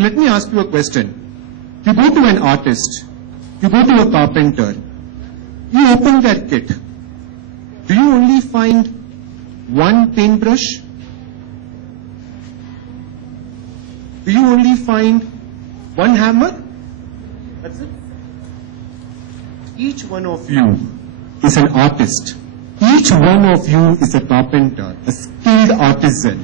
So let me ask you a question. You go to an artist, you go to a carpenter, you open their kit. Do you only find one paintbrush? Do you only find one hammer? That's it. Each one of you is an artist. Each one of you is a carpenter, a skilled artisan.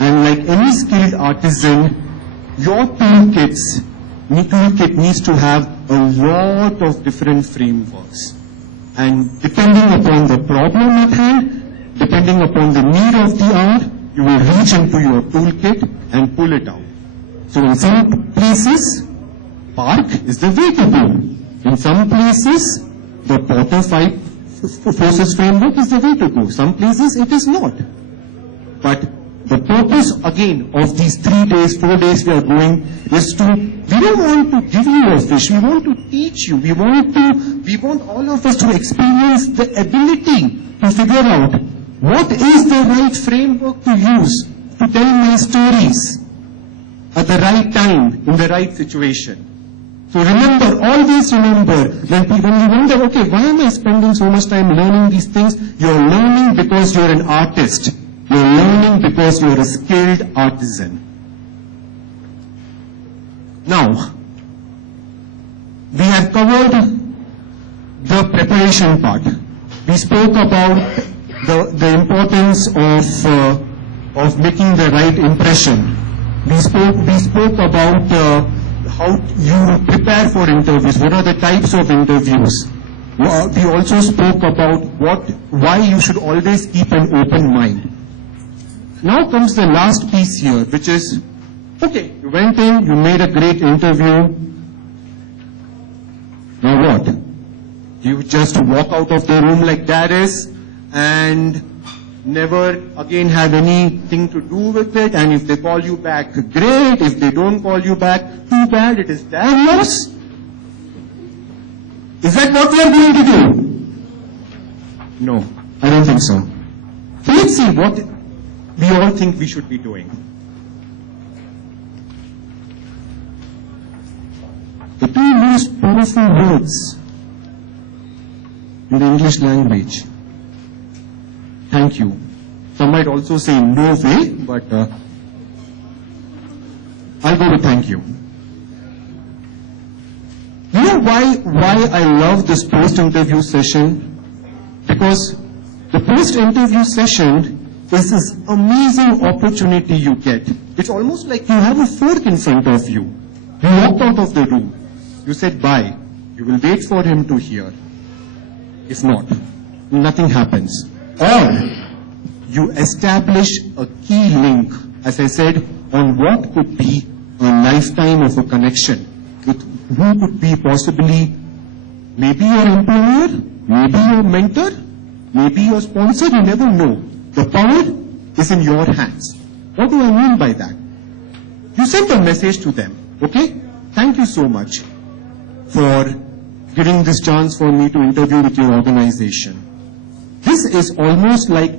And like any skilled artisan, your toolkit needs to have a lot of different frameworks. And depending upon the problem at hand, depending upon the need of the hour, you will reach into your toolkit and pull it out. So in some places, park is the way to go. In some places, the Porter 5 forces framework is the way to go. Some places it is not. But the purpose again of these 3 days, 4 days we are going is to, we don't want to give you a fish, we want to teach you, we want all of us to experience the ability to figure out what is the right framework to use to tell my stories at the right time, in the right situation. So remember, always remember, when you wonder, okay, why am I spending so much time learning these things? You're learning because you're an artist. You're learning because you're a skilled artisan. Now, we have covered the preparation part. We spoke about the importance of making the right impression. We spoke about how you prepare for interviews. What are the types of interviews? We also spoke about why you should always keep an open mind. Now comes the last piece here, which is, okay, you went in, you made a great interview. Now what? You just walk out of the room like that is and never again have anything to do with it, and if they call you back, great. If they don't call you back, too bad, it is their loss. Is that what we are going to do? No, I don't think so. So let's see what we all think we should be doing. The two most powerful words in the English language. Thank you. Some might also say no way, but I'll go with thank you. You know why I love this post-interview session? Because the post-interview session is this amazing opportunity you get. It's almost like you have a fork in front of you. You walked out of the room. You said bye. You will wait for him to hear. If not, nothing happens. Or you establish a key link, as I said, on what could be a lifetime of a connection with who could be possibly maybe your employer, maybe your mentor, maybe your sponsor, you never know. The power is in your hands. What do I mean by that? You send a message to them, okay? Thank you so much for giving this chance for me to interview with your organization. This is almost like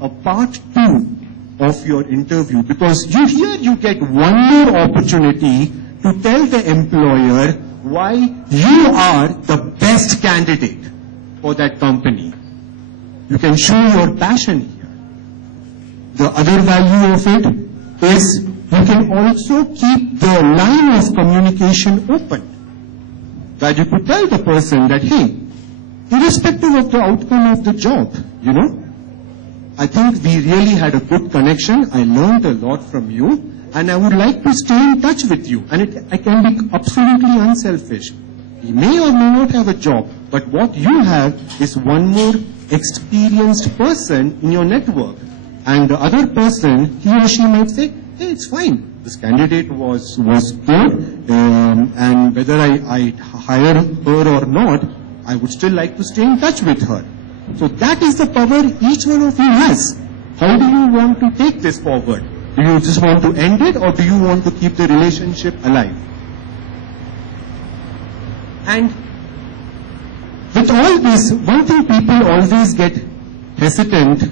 a part 2 of your interview, because you get one more opportunity to tell the employer why you are the best candidate for that company. You can show your passion here. The other value of it is you can also keep the line of communication open. That you could tell the person that, hey, irrespective of the outcome of the job, I think we really had a good connection. I learned a lot from you, and I would like to stay in touch with you. And I can be absolutely unselfish. You may or may not have a job, but what you have is one more experienced person in your network. And the other person, he or she might say, hey, it's fine. This candidate was good, and whether I hire her or not, I would still like to stay in touch with her. So that is the power each one of you has. How do you want to take this forward? Do you just want to end it, or do you want to keep the relationship alive? And with all this, one thing people always get hesitant,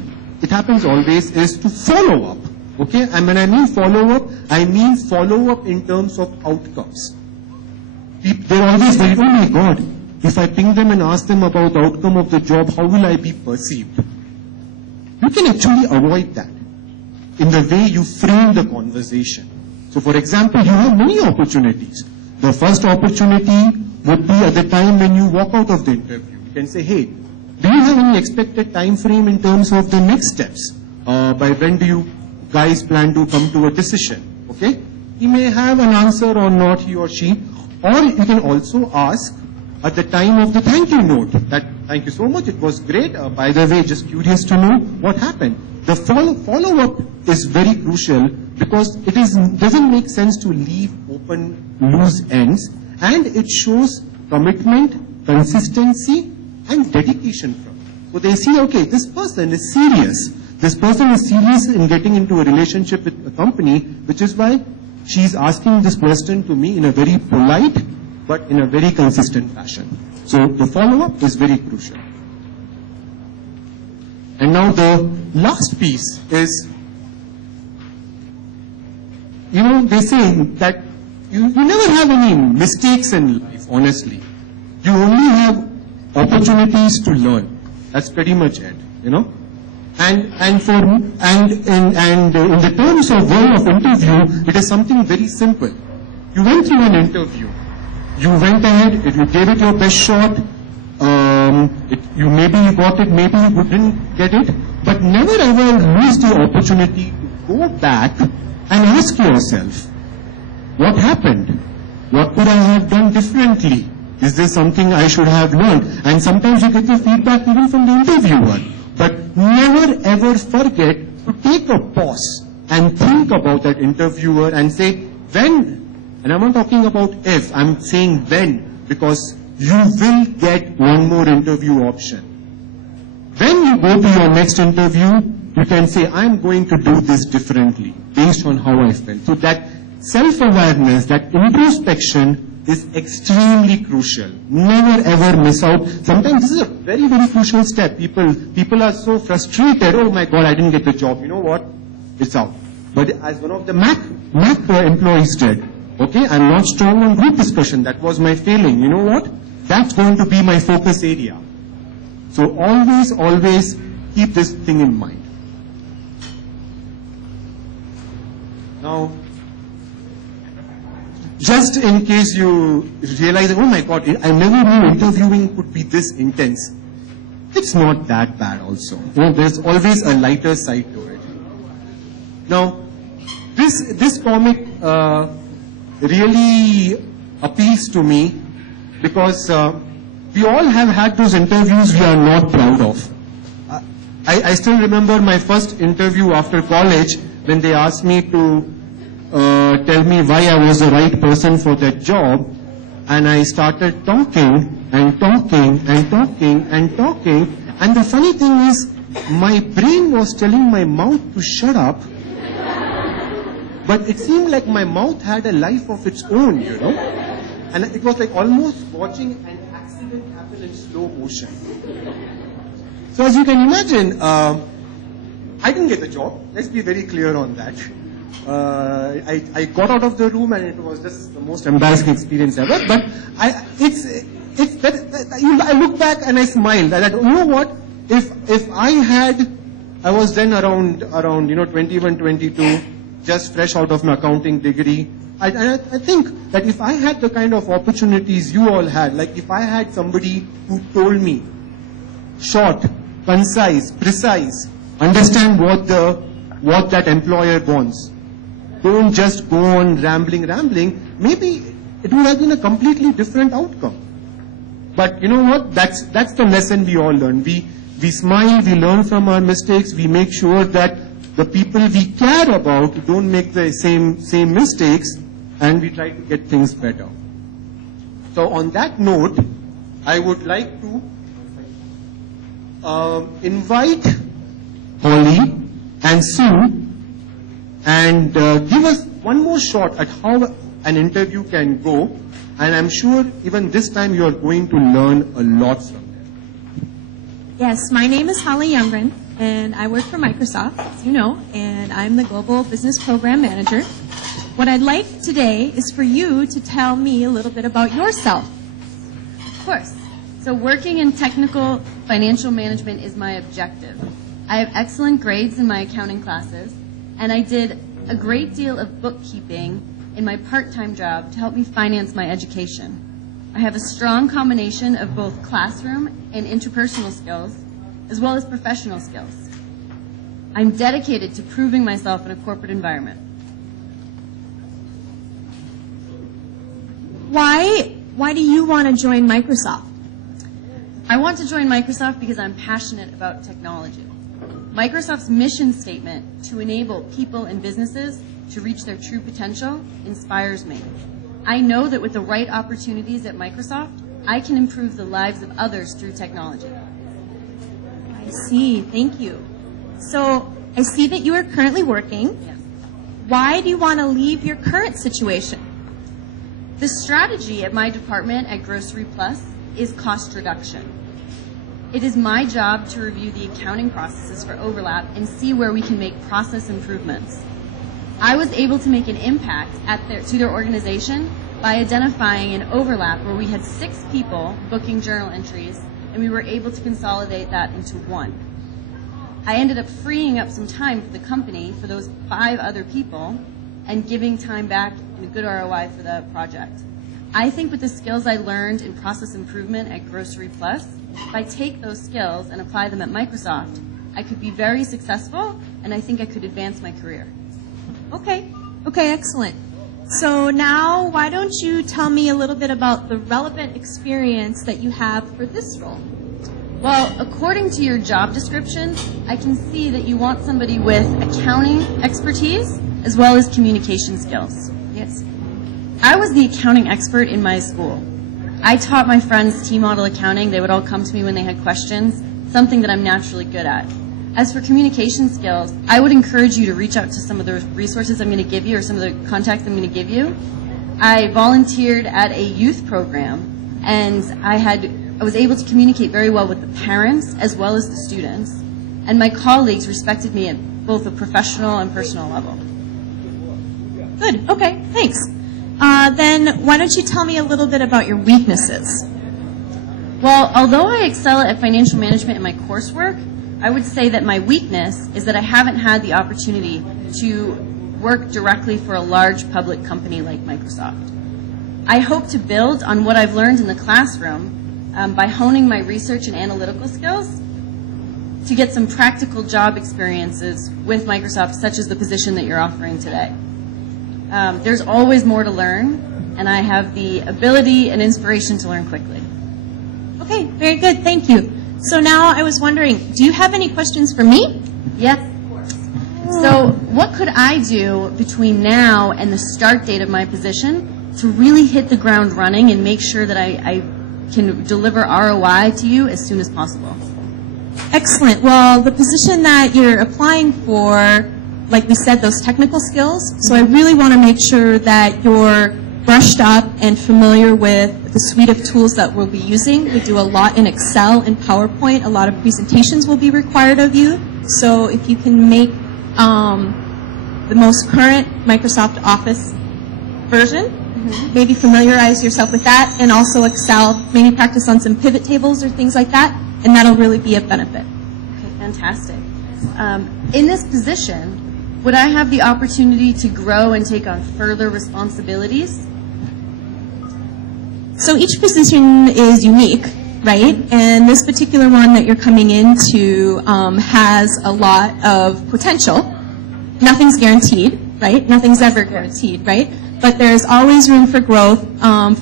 it happens always, is to follow up. Okay, and when I mean follow-up, I mean follow-up in terms of outcomes. They're always worried, oh my God, if I ping them and ask them about the outcome of the job, how will I be perceived? You can actually avoid that in the way you frame the conversation. So for example, you have many opportunities. The first opportunity would be at the time when you walk out of the interview. You can say, hey, do you have any expected time frame in terms of the next steps? By when do you guys plan to come to a decision? Okay? He may have an answer or not, he or she. Or you can also ask at the time of the thank you note that, thank you so much, it was great. By the way, just curious to know what happened. The follow-up is very crucial because it doesn't make sense to leave open loose ends, and it shows commitment, consistency, and dedication from it. So they see, okay, this person is serious. This person is serious in getting into a relationship with a company, which is why she's asking this question to me in a very polite, but in a very consistent fashion. So the follow-up is very crucial. And now the last piece is, they say that you never have any mistakes in life, honestly. You only have opportunities to learn. That's pretty much it, And in the terms of world of interview, it is something very simple. You went through an interview. You went ahead, you gave it your best shot. Maybe you got it, maybe you didn't get it. But never ever lose the opportunity to go back and ask yourself, what happened? What could I have done differently? Is there something I should have learned? And sometimes you get the feedback even from the interviewer. But never ever forget to take a pause and think about that interviewer and say, when, and I'm not talking about if, I'm saying when, because you will get one more interview option. When you go to your next interview, you can say, I'm going to do this differently based on how I felt. So that self-awareness, that introspection is extremely crucial. Never ever miss out. Sometimes this is a very, very crucial step. People are so frustrated. Oh my God, I didn't get the job. You know what? It's out. But as one of the Mac employees did, okay, I'm not strong on group discussion. That was my failing. You know what? That's going to be my focus area. So always keep this thing in mind. Now, just in case you realize, oh my God, I never knew interviewing could be this intense. It's not that bad also. There's always a lighter side to it. Now, this comic really appeals to me because we all have had those interviews we are not proud of. I still remember my first interview after college when they asked me to tell me why I was the right person for that job, and I started talking and talking and talking and talking, and the funny thing is my brain was telling my mouth to shut up, but it seemed like my mouth had a life of its own, and it was like almost watching an accident happen in slow motion. So as you can imagine, I didn't get the job. Let's be very clear on that. I got out of the room and it was just the most embarrassing experience ever. But I look back and I smile. That you know what? If I was then around 21, 22, just fresh out of my accounting degree. I think that if I had the kind of opportunities you all had, like if I had somebody who told me, short, concise, precise, understand what that employer wants. Don't just go on rambling. Maybe it would have been a completely different outcome. But you know what? That's the lesson we all learn. We smile, we learn from our mistakes, we make sure that the people we care about don't make the same mistakes, and we try to get things better. So on that note, I would like to invite Holly and Sue and give us one more shot at how an interview can go, and I'm sure even this time you are going to learn a lot from them. Yes, my name is Holly Youngren, and I work for Microsoft, as you know, and I'm the Global Business Program Manager. What I'd like today is for you to tell me a little bit about yourself. Of course. So working in technical financial management is my objective. I have excellent grades in my accounting classes, and I did a great deal of bookkeeping in my part-time job to help me finance my education. I have a strong combination of both classroom and interpersonal skills, as well as professional skills. I'm dedicated to proving myself in a corporate environment. Why do you want to join Microsoft? I want to join Microsoft because I'm passionate about technology. Microsoft's mission statement to enable people and businesses to reach their true potential inspires me. I know that with the right opportunities at Microsoft, I can improve the lives of others through technology. I see. Thank you. So I see that you are currently working. Yes. Why do you want to leave your current situation? The strategy at my department at Grocery Plus is cost reduction. It is my job to review the accounting processes for overlap and see where we can make process improvements. I was able to make an impact to their organization by identifying an overlap where we had 6 people booking journal entries, and we were able to consolidate that into 1. I ended up freeing up some time for the company for those 5 other people and giving time back in a good ROI for the project. I think with the skills I learned in process improvement at Grocery Plus, if I take those skills and apply them at Microsoft, I could be very successful, and I think I could advance my career. Okay, excellent. So now why don't you tell me a little bit about the relevant experience that you have for this role? Well, according to your job description, I can see that you want somebody with accounting expertise as well as communication skills. Yes. I was the accounting expert in my school. I taught my friends T-model accounting. They would all come to me when they had questions, something that I'm naturally good at. As for communication skills, I would encourage you to reach out to some of the resources I'm going to give you or some of the contacts I'm going to give you. I volunteered at a youth program, and I was able to communicate very well with the parents as well as the students, and my colleagues respected me at both a professional and personal level. Good, okay, thanks. Then why don't you tell me a little bit about your weaknesses? Well, although I excel at financial management in my coursework, I would say that my weakness is that I haven't had the opportunity to work directly for a large public company like Microsoft. I hope to build on what I've learned in the classroom by honing my research and analytical skills to get some practical job experiences with Microsoft, such as the position that you're offering today. There's always more to learn, and I have the ability and inspiration to learn quickly. Okay, very good, thank you. So now I was wondering, do you have any questions for me? Yes, of course. So what could I do between now and the start date of my position to really hit the ground running and make sure that I can deliver ROI to you as soon as possible? Excellent. Well, the position that you're applying for, like we said, those technical skills. So I really want to make sure that you're brushed up and familiar with the suite of tools that we'll be using. We do a lot in Excel and PowerPoint. A lot of presentations will be required of you. So if you can make the most current Microsoft Office version, maybe familiarize yourself with that, and also Excel, maybe practice on some pivot tables or things like that, and that'll really be a benefit. Okay, fantastic. In this position, would I have the opportunity to grow and take on further responsibilities? So each position is unique, right? And this particular one that you're coming into has a lot of potential. Nothing's guaranteed, right? Nothing's ever guaranteed, right? But there's always room for growth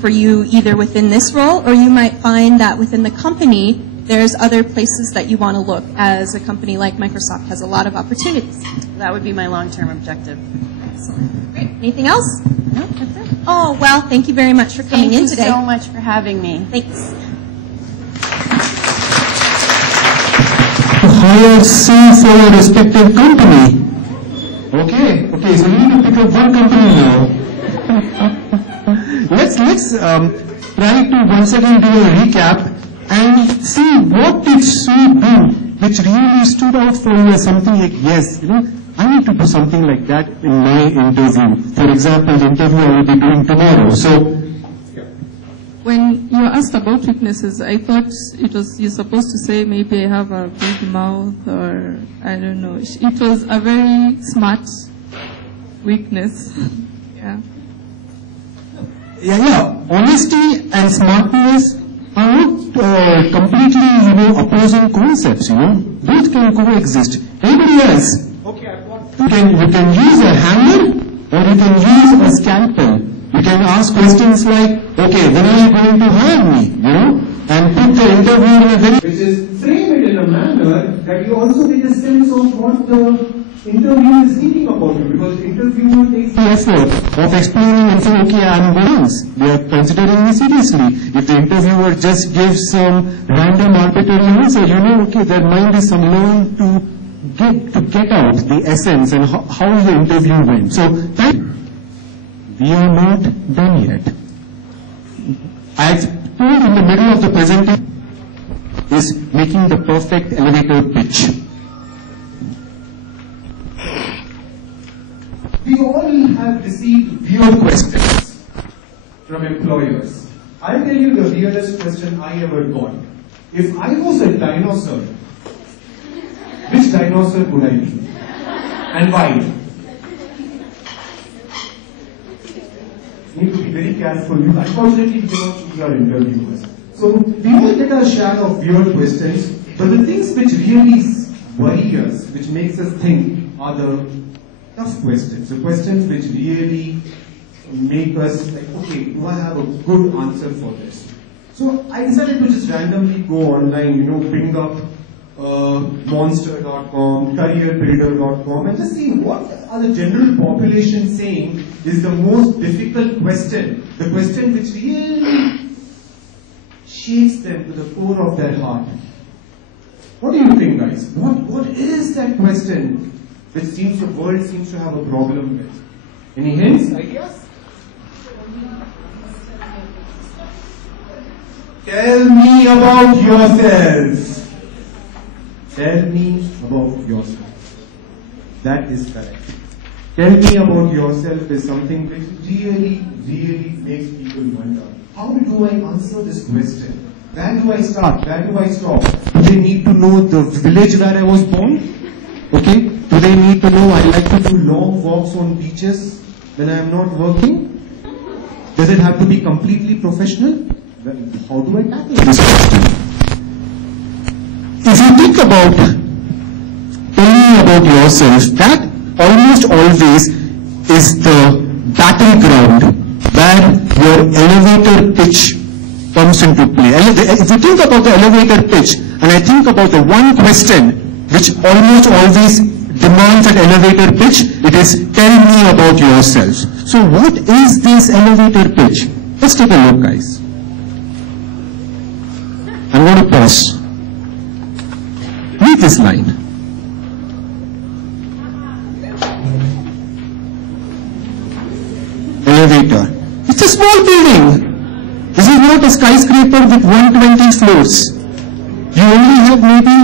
for you either within this role, or you might find that within the company there's other places that you want to look, as a company like Microsoft has a lot of opportunities. That would be my long-term objective. Excellent. Great. Anything else? No, that's it. Oh, well, thank you very much for coming in today. Thank you so much for having me. Thanks. Hire C for your respective company. Okay, so you need to pick up one company now. Let's try to once again do a recap and see what did Sue do which really stood out for you as something like, yes, I need to do something like that in my interview. For example, the interview I will be doing tomorrow. So, when you were asked about weaknesses, I thought you're supposed to say maybe I have a big mouth or I don't know. It was a very smart weakness. Yeah. Yeah. Honesty and smartness are not completely, opposing concepts, Both can coexist. Anybody else? Okay, you can use a hammer or you can use a scalpel. You can ask questions like, okay, when are you going to hire me? And put the interview in a very... Which is frame it in a manner that you also get a sense of what the interviewer is thinking about you, because the interviewer takes the effort of explaining and saying, okay, I'm going. They are considering me seriously. If the interviewer just gives some random arbitrary answer, okay, their mind is unlearned to get out the essence and how the interview went. So, we are not done yet. I've told in the middle of the presentation is making the perfect elevator pitch. We all have received weird questions from employers. I'll tell you the weirdest question I ever got. If I was a dinosaur, which dinosaur would I be? And why? You need to be very careful. Unfortunately, we cannot choose our interviewers. So we all get our share of weird questions, but the things which really worry us, which makes us think, are the tough questions. The questions which really make us like, okay, do I have a good answer for this? So I decided to just randomly go online, bring up monster.com, careerbuilder.com, and just see what are the general population saying is the most difficult question, the question which really shakes them to the core of their heart. What do you think, guys? What is that question which the world seems to have a problem with? Any hints, ideas? Tell me about yourself. Tell me about yourself. That is correct. Tell me about yourself is something which really, really makes people wonder. How do I answer this question? Where do I start? Where do I stop? Do they need to know the village where I was born? Okay? Do they need to know I like to do long walks on beaches when I am not working? Does it have to be completely professional? Well, how do I tackle this question? If you think about telling me about yourself, that almost always is the battleground where your elevator pitch comes into play. If you think about the elevator pitch, and I think about the one question which almost always demands an elevator pitch, it is tell me about yourself. So what is this elevator pitch? Let's take a look, guys. I'm going to pause. Read this line. Elevator. It's a small building. This is not a skyscraper with 120 floors. You only have maybe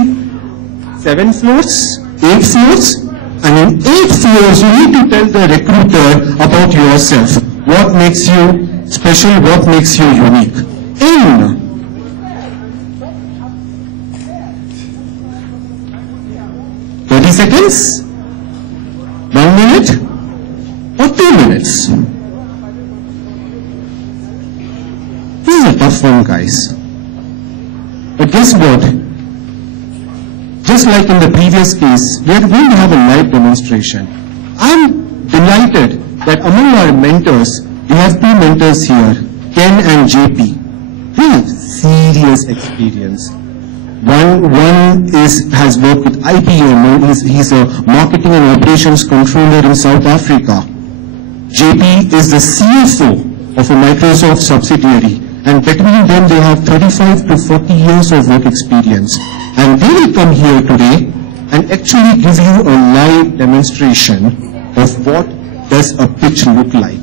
7 floors, 8 floors, and in 8 floors you need to tell the recruiter about yourself. What makes you special, what makes you unique. In 30 seconds, 1 minute, or 2 minutes. This is a tough one, guys. But guess what? Just like in the previous case, we are going to have a live demonstration. I'm delighted that among our mentors, we have 2 mentors here, Ken and JP. They have serious experience. One has worked with IBM. He's a marketing and operations controller in South Africa. JP is the CFO of a Microsoft subsidiary. And between them, they have 35 to 40 years of work experience. And they will come here today and actually give you a live demonstration of what does a pitch look like.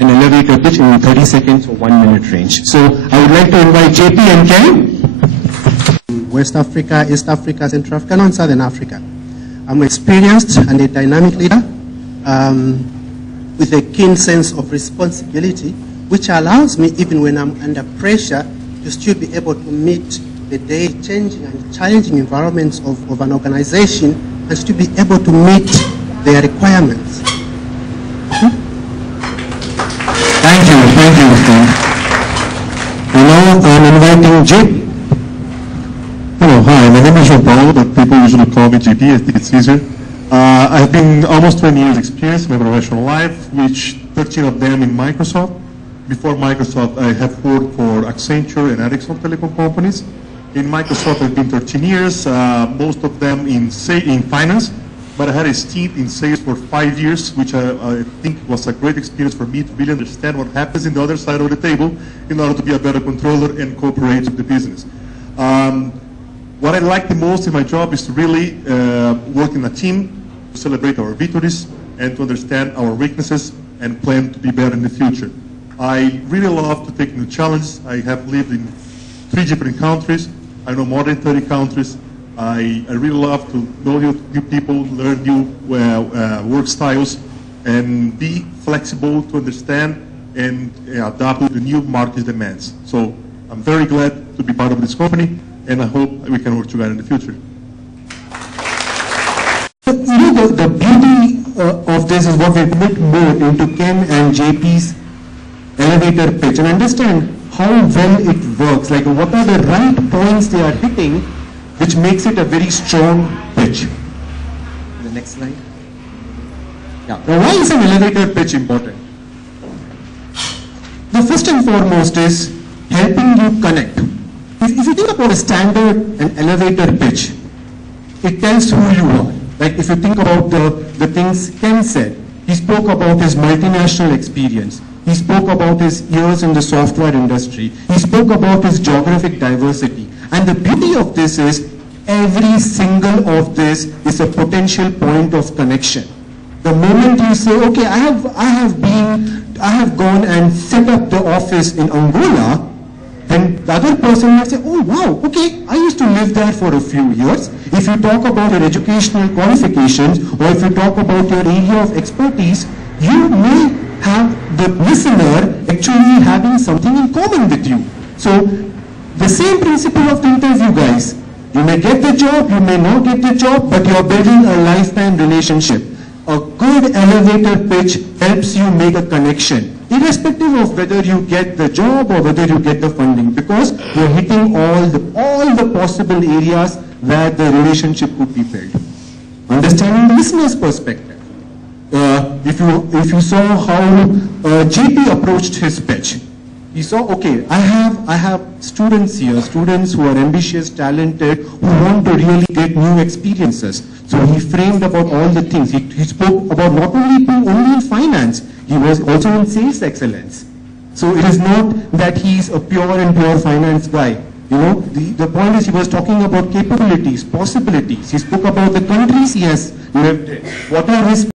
An elevator pitch in 30 seconds or 1 minute range. So I would like to invite JP and Ken. West Africa, East Africa, Central Africa, and Southern Africa. I'm experienced and a dynamic leader with a keen sense of responsibility, which allows me, even when I'm under pressure, to still be able to meet the day changing and challenging environments of an organization and still be able to meet their requirements. Thank you. Now I'm inviting JP. Hello, hi, my name is João Paulo, but people usually call me JP, I think it's easier. I have been almost 20 years experience in my professional life, which 13 of them in Microsoft. Before Microsoft, I have worked for Accenture and Ericsson telecom companies. In Microsoft, I've been 13 years, most of them in finance, but I had a stint in sales for 5 years, which I think was a great experience for me to really understand what happens in the other side of the table in order to be a better controller and cooperate with the business. What I like the most in my job is to really work in a team, to celebrate our victories, and to understand our weaknesses and plan to be better in the future. I really love to take new challenges. I have lived in 3 different countries. I know more than 30 countries. I really love to know new people, learn new work styles, and be flexible to understand and adapt to the new market demands. So I'm very glad to be part of this company, and I hope we can work together in the future. You know, the beauty of this is what we put more into Ken and JP's elevator pitch and understand how well it works, like what are the right points they are hitting, which makes it a very strong pitch. The next slide. Yeah. Now, why is an elevator pitch important? The first and foremost is helping you connect. If you think about a standard and elevator pitch, it tells who you are. Like if you think about the things Ken said, he spoke about his multinational experience. He spoke about his years in the software industry. He spoke about his geographic diversity. And the beauty of this is every single of this is a potential point of connection. The moment you say, okay, I have gone and set up the office in Angola, then the other person might say, oh wow, okay, I used to live there for a few years. If you talk about your educational qualifications, or if you talk about your area of expertise, you may have the listener actually having something in common with you. So the same principle of the interview, guys. You may get the job, you may not get the job, but you're building a lifetime relationship. A good elevator pitch helps you make a connection, irrespective of whether you get the job or whether you get the funding, because you're hitting all the possible areas where the relationship could be built. Understanding the listener's perspective. If you saw how JP approached his pitch, he saw, okay, I have students here, students who are ambitious, talented, who want to really get new experiences. So he framed about all the things. He spoke about not only in finance, he was also in sales excellence. So it is not that he's a pure finance guy. You know, the point is he was talking about capabilities, possibilities. He spoke about the countries he has lived in. What are his